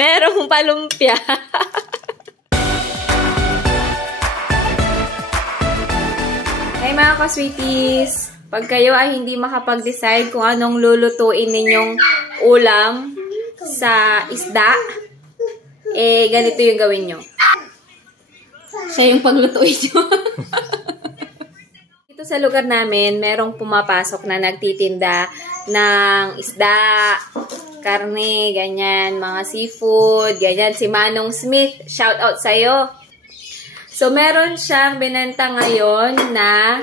Merong palumpia. Hey mga ka-sweeties! Pag kayo ay hindi makapag-decide kung anong lulutuin ninyong ulam sa isda, ganito yung gawin nyo. Siya yung paglutuin nyo. Dito sa lugar namin, merong pumapasok na nagtitinda ng isda, karne, ganyan, mga seafood, ganyan. Si Manong Smith, shout out sa'yo. So, meron siyang binenta ngayon na,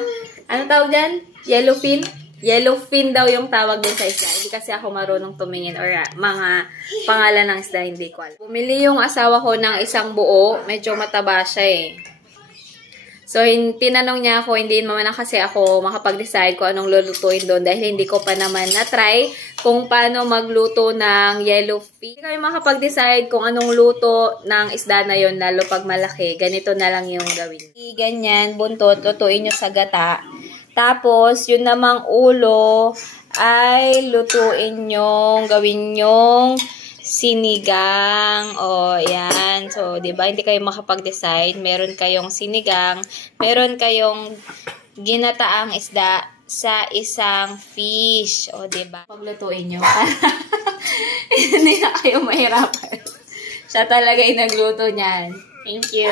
ano tawag dyan? Yellowfin? Yellowfin daw yung tawag din sa isda. Hindi kasi ako marunong tumingin or mga pangalan ng isda, hindi ko alam. Bumili yung asawa ko ng isang buo. Medyo mataba siya eh. So, tinanong niya ako, hindi naman na kasi ako makapag-decide kung anong lulutuin doon dahil hindi ko pa naman na-try kung paano magluto ng yellowfin. Hindi kami makapag-decide kung anong luto ng isda na yon lalo pag malaki. Ganito na lang yung gawin. Ganyan, buntot, lutuin nyo sa gata. Tapos, yun namang ulo ay lutuin nyo, gawin nyong sinigang. O, yan. So, diba, hindi kayo makapag-decide. Meron kayong sinigang, meron kayong ginataang isda sa isang fish. O, diba? Paglutuin nyo. Hindi na kayo mahirapan. Siya talaga yung nagluto niyan. Thank you.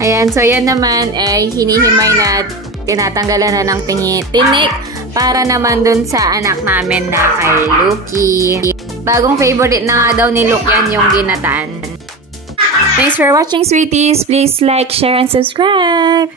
Ayan, so yan naman ay hinihimay na tinatanggalan na ng tinik para naman dun sa anak namin na kay Lucky. Bagong favorite na nga daw ni Luke yan yung ginataan. Thanks for watching, sweeties. Please like, share, and subscribe.